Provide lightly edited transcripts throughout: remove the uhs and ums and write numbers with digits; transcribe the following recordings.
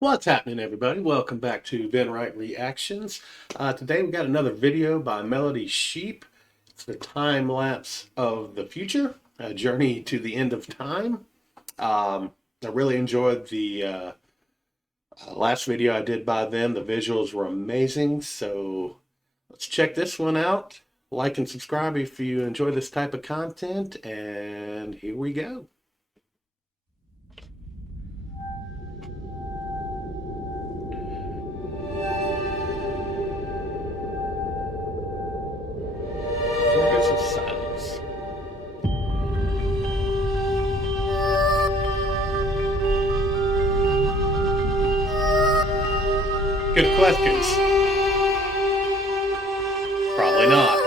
What's happening, everybody? Welcome back to Ben Wright Reactions. Today we got another video by Melody Sheep. It's the time lapse of the future, a journey to the end of time. I really enjoyed the last video I did by them. The visuals were amazing, so let's check this one out. Like and subscribe if you enjoy this type of content, and here we go. Silence. Good questions. Probably not.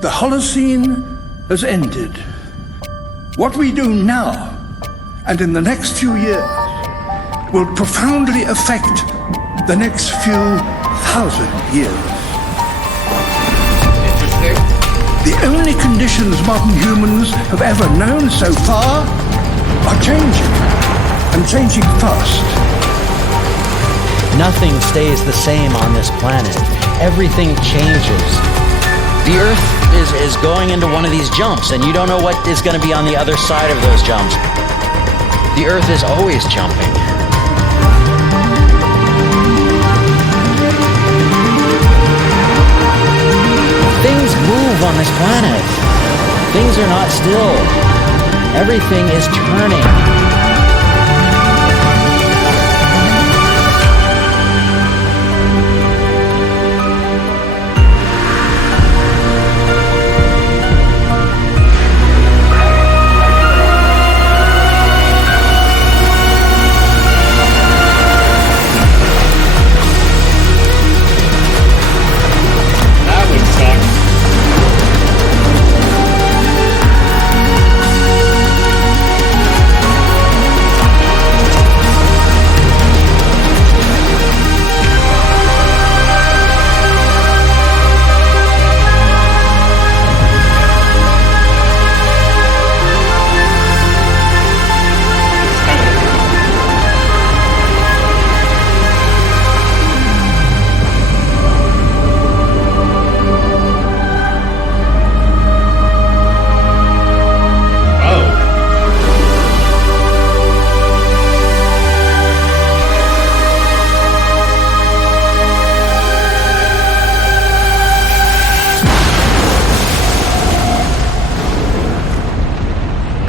The Holocene has ended. What we do now, and in the next few years, will profoundly affect the next few thousand years. Interesting. The only conditions modern humans have ever known so far are changing, and changing fast. Nothing stays the same on this planet. Everything changes. The Earth is going into one of these jumps, and you don't know what is going to be on the other side of those jumps. The Earth is always jumping. Things move on this planet. Things are not still. Everything is turning.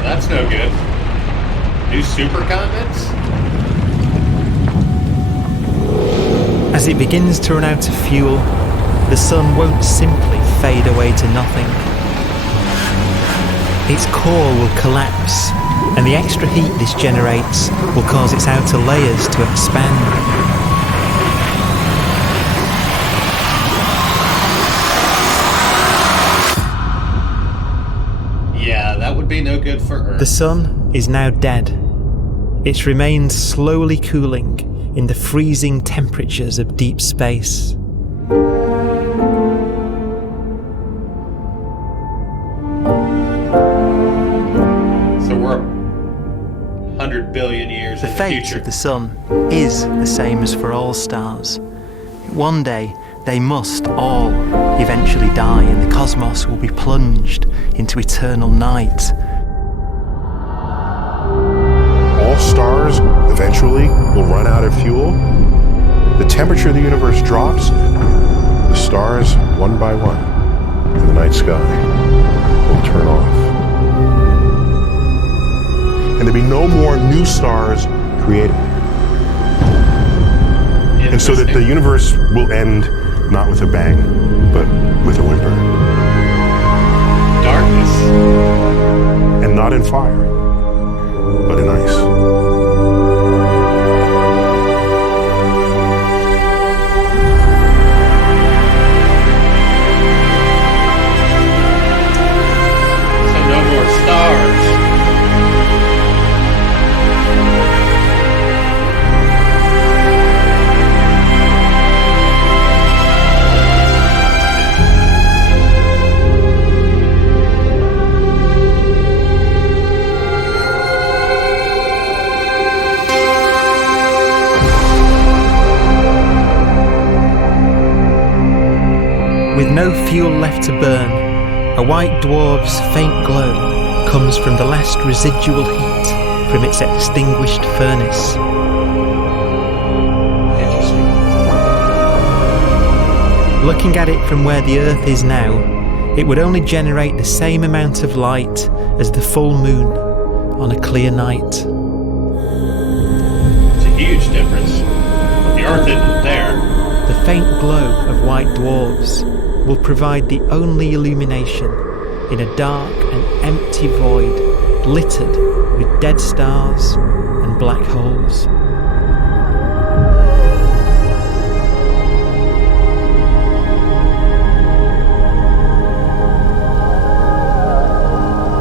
That's no good. New supercontinents? As it begins to run out of fuel, the sun won't simply fade away to nothing. Its core will collapse, and the extra heat this generates will cause its outer layers to expand. Yeah, that would be no good for Earth. The sun is now dead. It remains slowly cooling in the freezing temperatures of deep space. So we're 100 billion years The in the fate future. of the sun is the same as for all stars. One day, they must all eventually die, and the cosmos will be plunged into eternal night. All stars eventually will run out of fuel. The temperature of the universe drops. The stars, one by one, in the night sky, will turn off. And there'll be no more new stars created. And so that the universe will end not with a bang, but with a whimper. Darkness. And not in fire, but in ice. no fuel left to burn, a white dwarf's faint glow comes from the last residual heat from its extinguished furnace. Interesting. Looking at it from where the Earth is now, it would only generate the same amount of light as the full moon on a clear night. It's a huge difference. The Earth isn't there. The faint glow of white dwarfs will provide the only illumination in a dark and empty void littered with dead stars and black holes.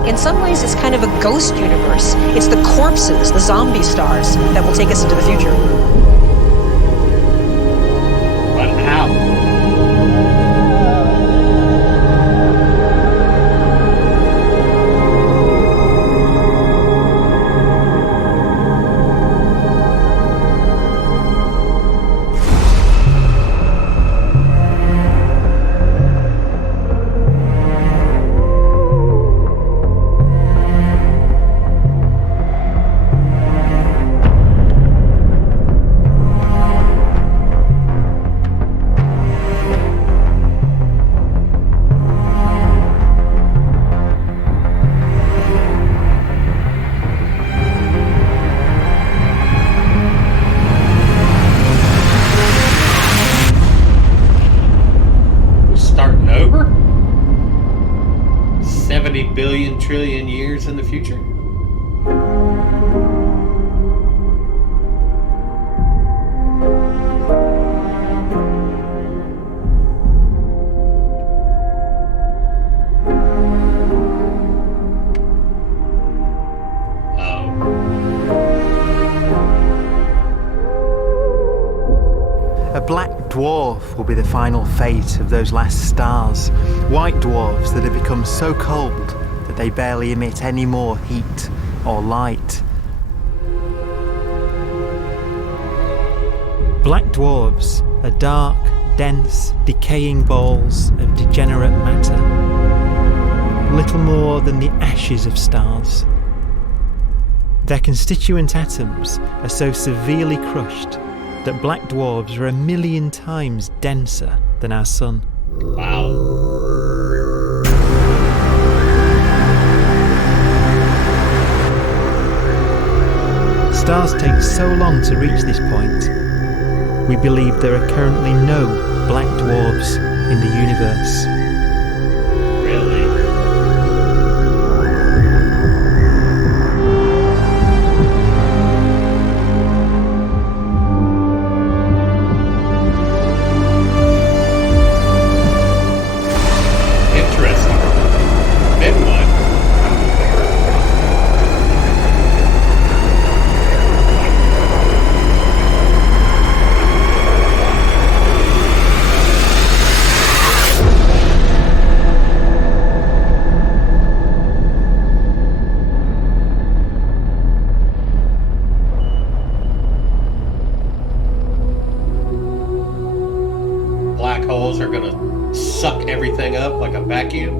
In some ways, it's kind of a ghost universe. It's the corpses, the zombie stars, that will take us into the future. But how? Starting over? 70 billion trillion years in the future? A black dwarf will be the final fate of those last stars, white dwarfs that have become so cold that they barely emit any more heat or light. Black dwarfs are dark, dense, decaying balls of degenerate matter, little more than the ashes of stars. Their constituent atoms are so severely crushed that black dwarfs are 1,000,000 times denser than our sun. Wow. Stars take so long to reach this point, we believe there are currently no black dwarfs in the universe. Really? Interesting. Then what? Black holes are gonna suck everything up like a vacuum?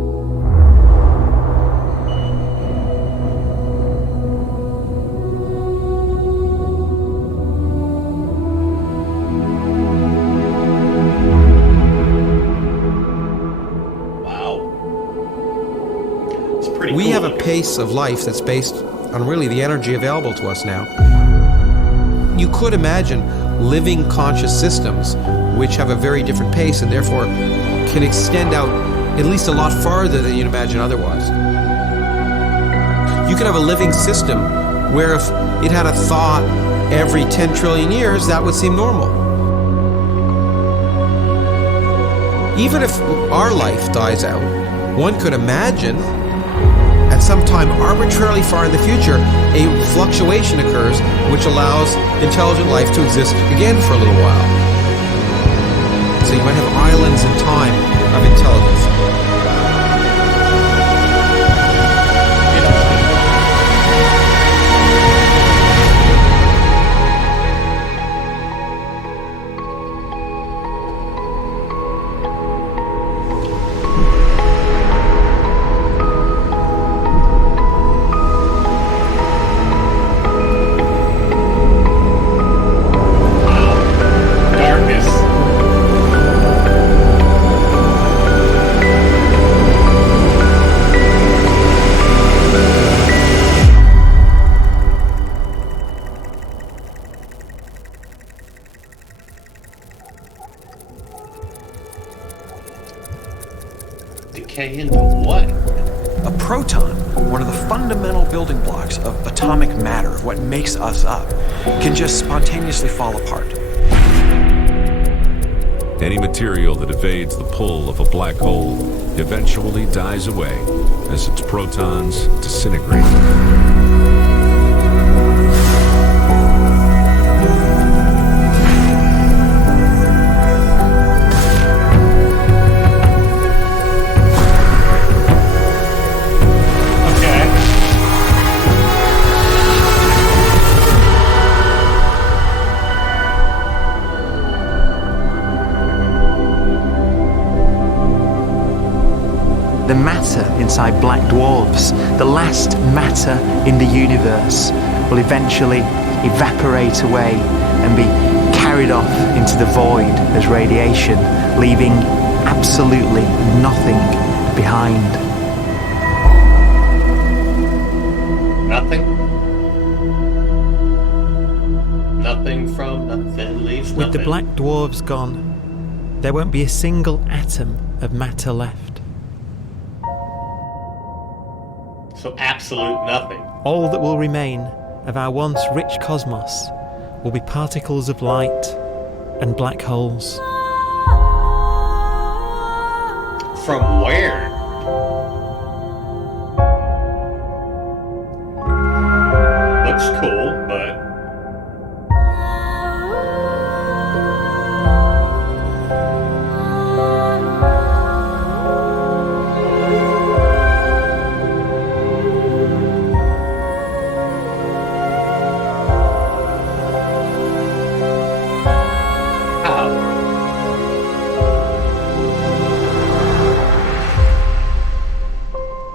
Wow. It's pretty We cool. have a pace of life that's based on really the energy available to us now. You could imagine living conscious systems which have a very different pace and therefore can extend out at least a lot farther than you'd imagine otherwise. You could have a living system where if it had a thought every 10 trillion years, that would seem normal. Even if our life dies out, one could imagine at some time arbitrarily far in the future, a fluctuation occurs which allows intelligent life to exist again for a little while. So you might have islands in time of intelligence. one of the fundamental building blocks of atomic matter, of what makes us up, can just spontaneously fall apart. Any material that evades the pull of a black hole eventually dies away as its protons disintegrate. The matter inside black dwarfs, the last matter in the universe, will eventually evaporate away and be carried off into the void as radiation, leaving absolutely nothing behind. Nothing? Nothing from nothing leaves nothing. With the black dwarfs gone, there won't be a single atom of matter left. So absolute nothing. All that will remain of our once rich cosmos will be particles of light and black holes. From where? Looks cool, but...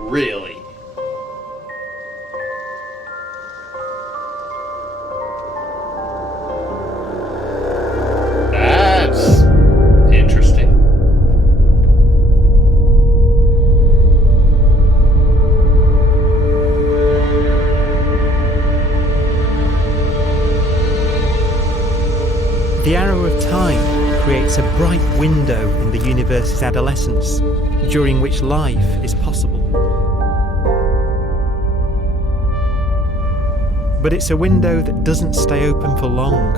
Really? That's interesting. The arrow of time creates a bright window in the universe's adolescence, during which life is possible. But it's a window that doesn't stay open for long.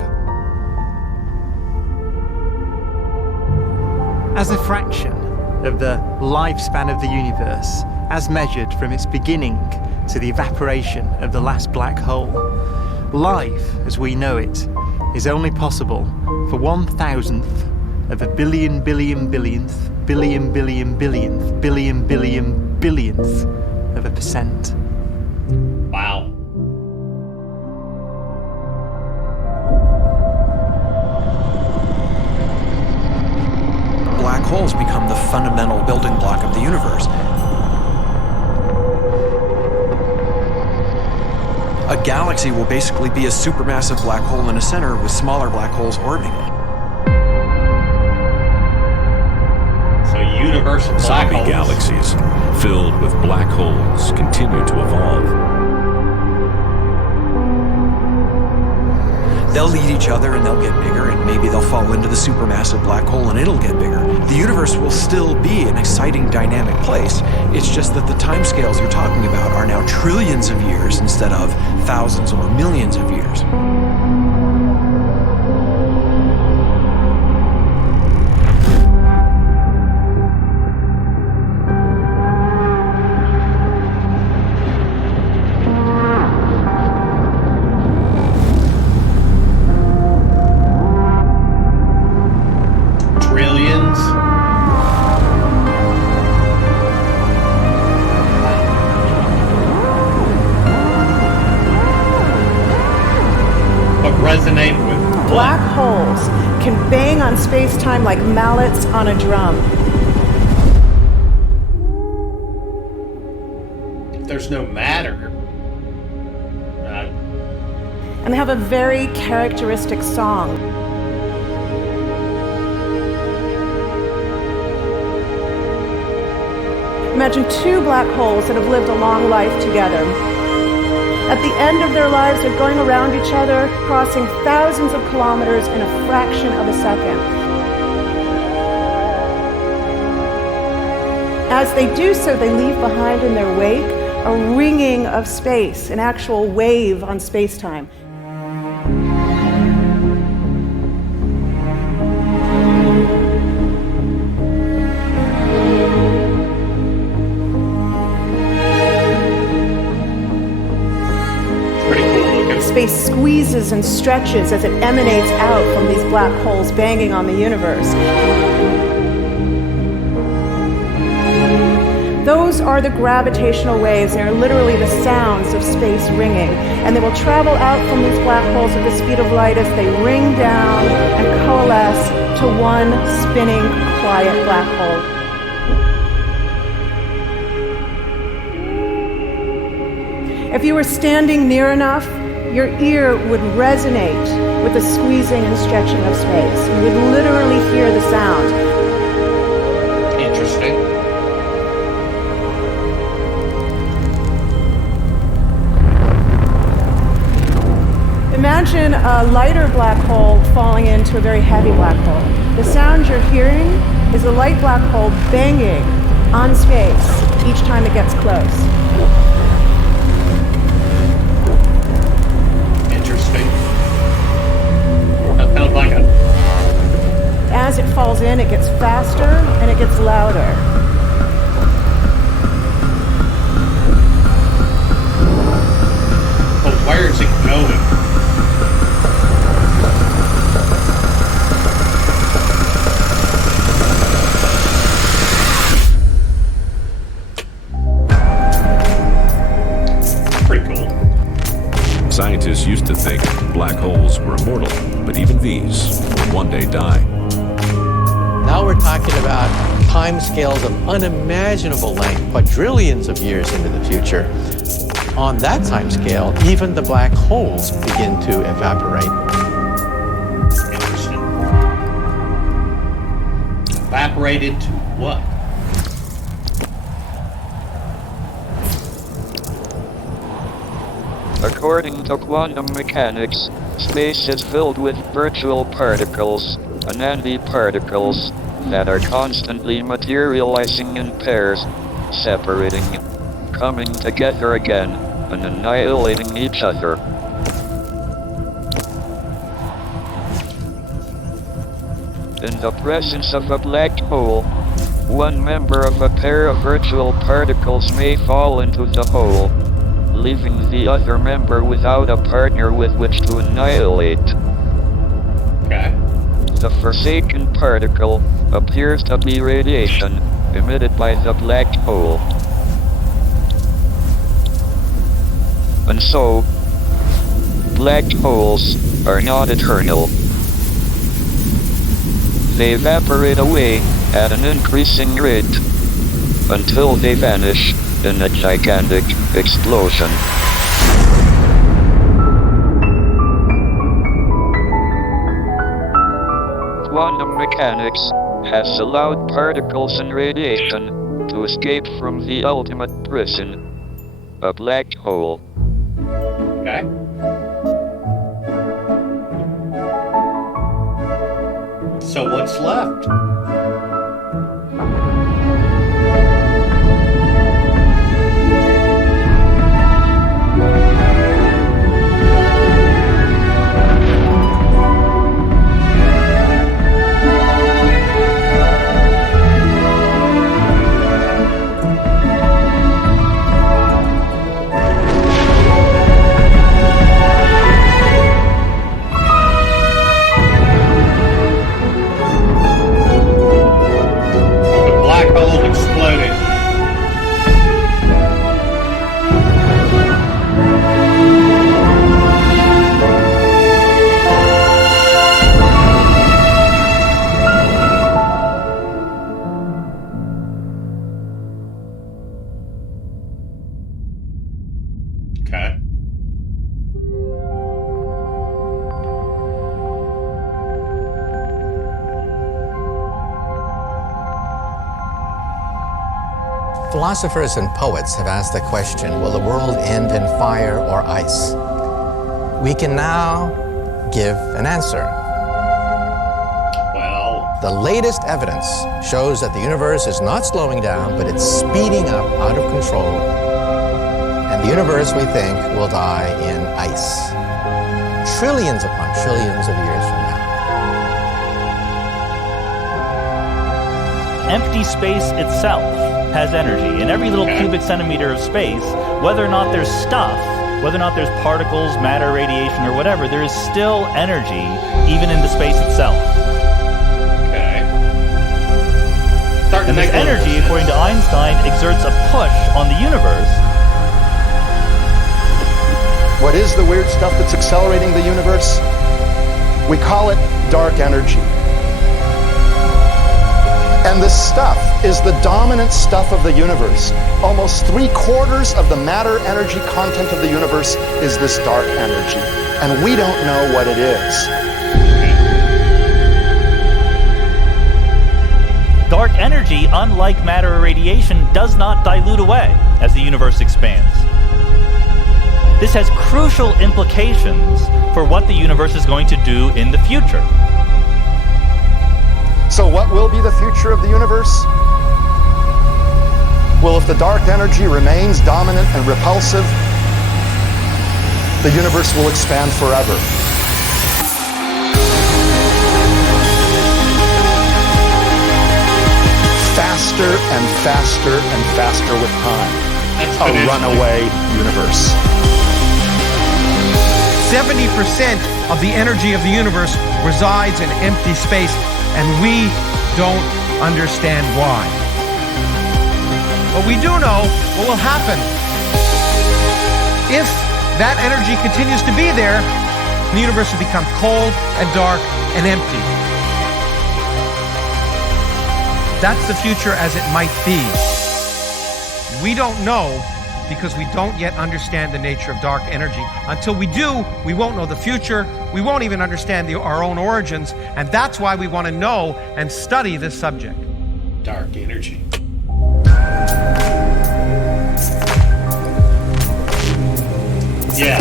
As a fraction of the lifespan of the universe, as measured from its beginning to the evaporation of the last black hole, life, as we know it, is only possible for 1,000th of a billion billionth billion billionth billion billionth of a percent. Wow. Black holes become the fundamental building block of the universe. A galaxy will basically be a supermassive black hole in a center with smaller black holes orbiting it. So universe of black Zombie holes. galaxies filled with black holes continue to evolve. They'll eat each other and they'll get bigger, and maybe they'll fall into the supermassive black hole and it'll get bigger. The universe will still be an exciting, dynamic place. It's just that the timescales you're talking about are now trillions of years instead of thousands or millions of years. Trillions. But resonate with Black holes can bang on space-time like mallets on a drum. there's no matter. And they have a very characteristic song. Imagine two black holes that have lived a long life together. At the end of their lives, they're going around each other, crossing thousands of kilometers in a fraction of a second. As they do so, they leave behind in their wake a ringing of space, an actual wave on space-time. Space squeezes and stretches as it emanates out from these black holes banging on the universe. Those are the gravitational waves. They are literally the sounds of space ringing. And they will travel out from these black holes at the speed of light as they ring down and coalesce to one spinning, quiet black hole. If you were standing near enough, your ear would resonate with the squeezing and stretching of space. You would literally hear the sound. Interesting. Imagine a lighter black hole falling into a very heavy black hole. The sound you're hearing is a light black hole banging on space each time it gets close. That sounds like a... As it falls in, it gets faster and it gets louder. But where is it going? Pretty cool. Scientists used to think black holes were immortal, but even these will one day die. Now we're talking about timescales of unimaginable length, quadrillions of years into the future. On that timescale, even the black holes begin to evaporate. Interesting. Evaporated to what? According to quantum mechanics, space is filled with virtual particles, and antiparticles, that are constantly materializing in pairs, separating, coming together again, and annihilating each other. In the presence of a black hole, one member of a pair of virtual particles may fall into the hole, leaving the other member without a partner with which to annihilate. Okay. The forsaken particle appears to be radiation emitted by the black hole. And so, black holes are not eternal. They evaporate away at an increasing rate until they vanish in a gigantic explosion. Quantum mechanics has allowed particles and radiation to escape from the ultimate prison, a black hole. Okay. So what's left? Okay. Philosophers and poets have asked the question, will the world end in fire or ice? We can now give an answer. Well, the latest evidence shows that the universe is not slowing down, but it's speeding up out of control. And the universe, we think, will die in ice. Trillions upon trillions of years from now. Empty space itself has energy. In every little cubic centimeter of space, whether or not there's stuff, whether or not there's particles, matter, radiation, or whatever, there is still energy even in the space itself. Okay. And this energy, according to Einstein, exerts a push on the universe. What is the weird stuff that's accelerating the universe? We call it dark energy. And this stuff is the dominant stuff of the universe. Almost 3/4 of the matter-energy content of the universe is this dark energy. And we don't know what it is. Dark energy, unlike matter or radiation, does not dilute away as the universe expands. This has crucial implications for what the universe is going to do in the future. So what will be the future of the universe? Well, if the dark energy remains dominant and repulsive, the universe will expand forever. Faster and faster and faster with time. A runaway universe. 70% of the energy of the universe resides in empty space, and we don't understand why. But we do know what will happen. If that energy continues to be there, the universe will become cold and dark and empty. That's the future as it might be. We don't know because we don't yet understand the nature of dark energy. Until we do, we won't know the future. We won't even understand our own origins, and that's why we want to know and study this subject. Dark energy. Yeah.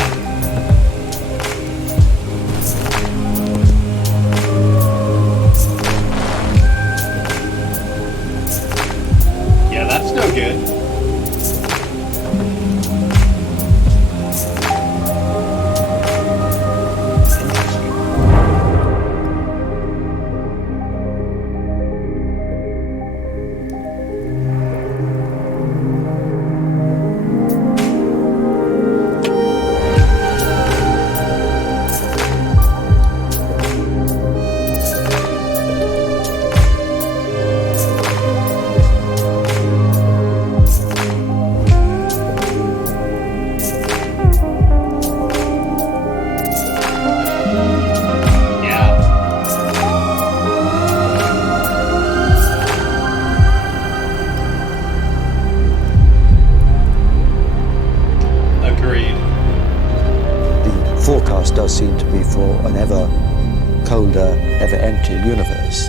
Yeah, that's no good. Does seem to be for an ever colder, ever emptier universe.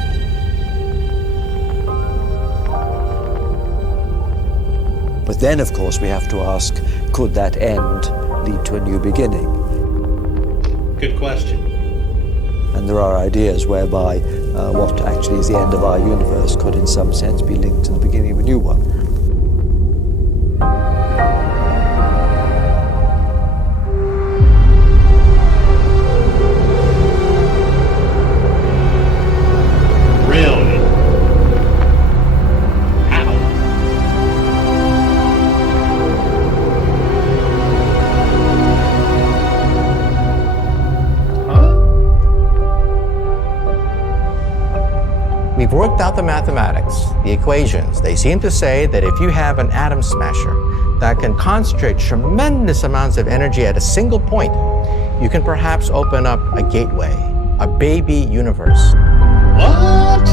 But then, of course, we have to ask, could that end lead to a new beginning? Good question. And there are ideas whereby what actually is the end of our universe could in some sense be linked to the beginning of a new one. We've worked out the mathematics, the equations. They seem to say that if you have an atom smasher that can concentrate tremendous amounts of energy at a single point, you can perhaps open up a gateway, a baby universe. What?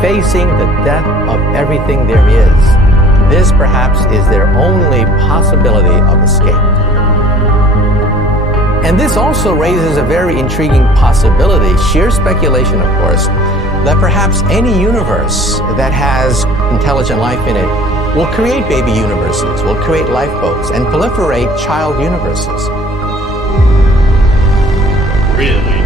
Facing the death of everything there is, this perhaps is their only possibility of escape. And this also raises a very intriguing possibility, sheer speculation of course, that perhaps any universe that has intelligent life in it will create baby universes, will create lifeboats, and proliferate child universes. Really?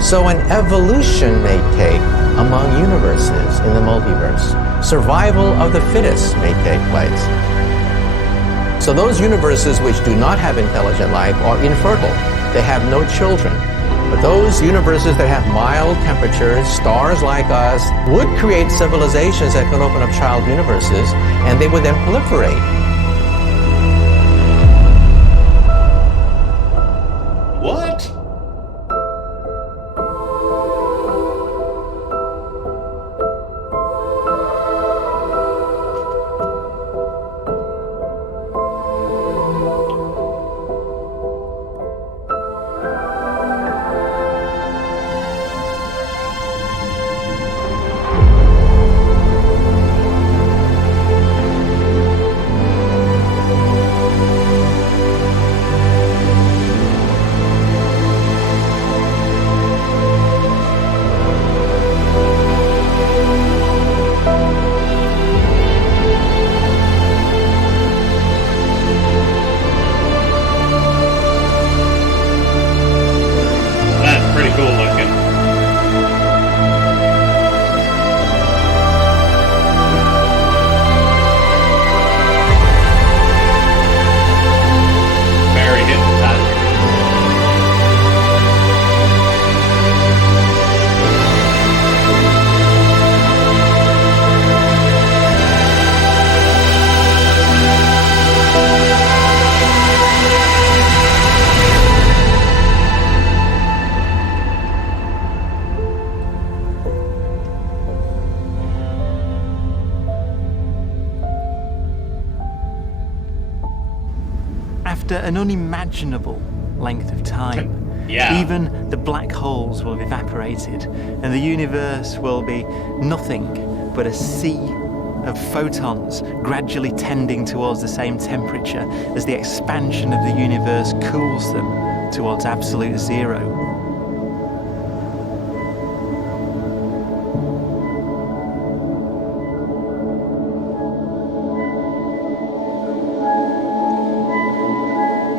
So an evolution may take among universes in the multiverse. Survival of the fittest may take place. So those universes which do not have intelligent life are infertile. They have no children. But those universes that have mild temperatures, stars like us, would create civilizations that could open up child universes, and they would then proliferate. What? After an unimaginable length of time, Yeah. even the black holes will have evaporated, and the universe will be nothing but a sea of photons gradually tending towards the same temperature as the expansion of the universe cools them towards absolute zero.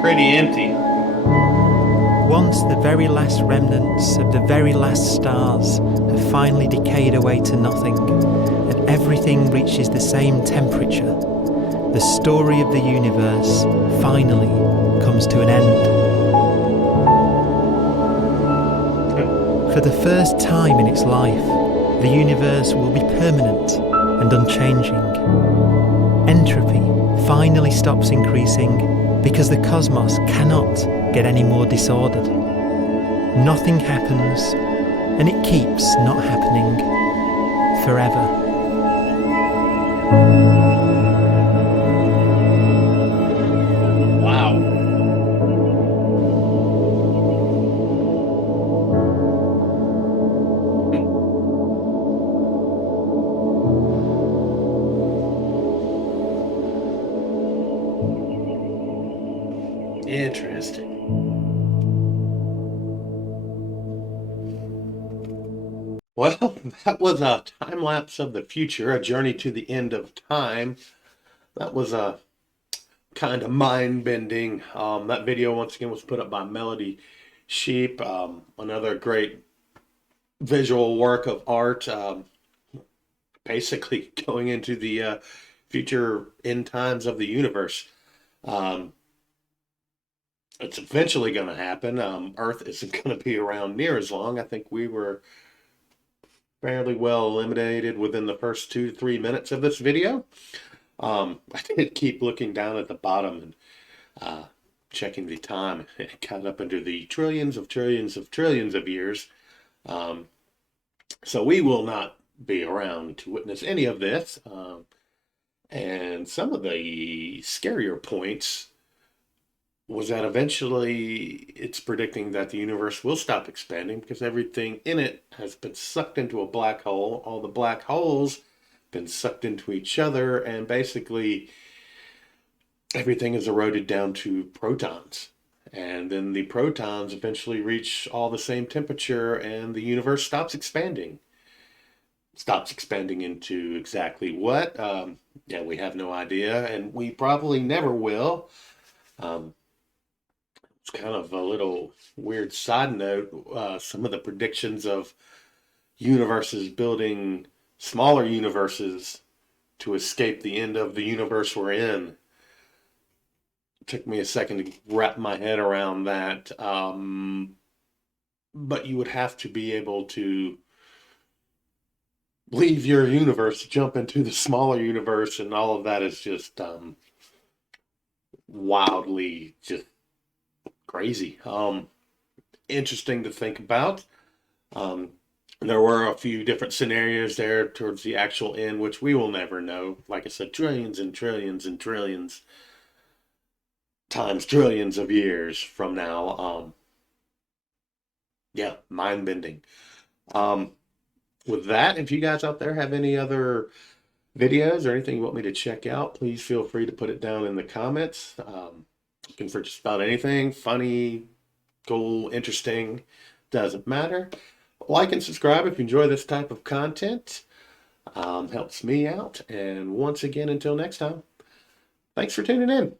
Pretty empty. Once the very last remnants of the very last stars have finally decayed away to nothing, and everything reaches the same temperature, the story of the universe finally comes to an end. For the first time in its life, the universe will be permanent and unchanging. Entropy finally stops increasing because the cosmos cannot get any more disordered. Nothing happens, and it keeps not happening forever. Wow. Interesting. Well, that was a time lapse of the future, a journey to the end of time. That was a kind of mind-bending. That video once again was put up by Melody Sheep. Another great visual work of art. Basically going into the future end times of the universe. It's eventually going to happen. Earth isn't going to be around near as long. I think we were fairly well eliminated within the first 2 to 3 minutes of this video. I did keep looking down at the bottom and checking the time. It got up into the trillions of years. So we will not be around to witness any of this. And some of the scarier points was that eventually it's predicting that the universe will stop expanding because everything in it has been sucked into a black hole. All the black holes been sucked into each other, and basically everything is eroded down to protons. And then the protons eventually reach all the same temperature, and the universe stops expanding. Stops expanding into exactly what? Yeah, we have no idea, and we probably never will. It's kind of a little weird side note. Some of the predictions of universes building smaller universes to escape the end of the universe we're in. It took me a second to wrap my head around that. But you would have to be able to leave your universe, jump into the smaller universe, and all of that is just wildly just crazy. Interesting to think about. There were a few different scenarios there towards the actual end, which we will never know. Like I said, trillions and trillions and trillions times trillions of years from now. Yeah, mind-bending. With that, if you guys out there have any other videos or anything you want me to check out, please feel free to put it down in the comments. Looking for just about anything funny, cool, interesting, doesn't matter. Like and subscribe if you enjoy this type of content. Helps me out. And once again, until next time, thanks for tuning in.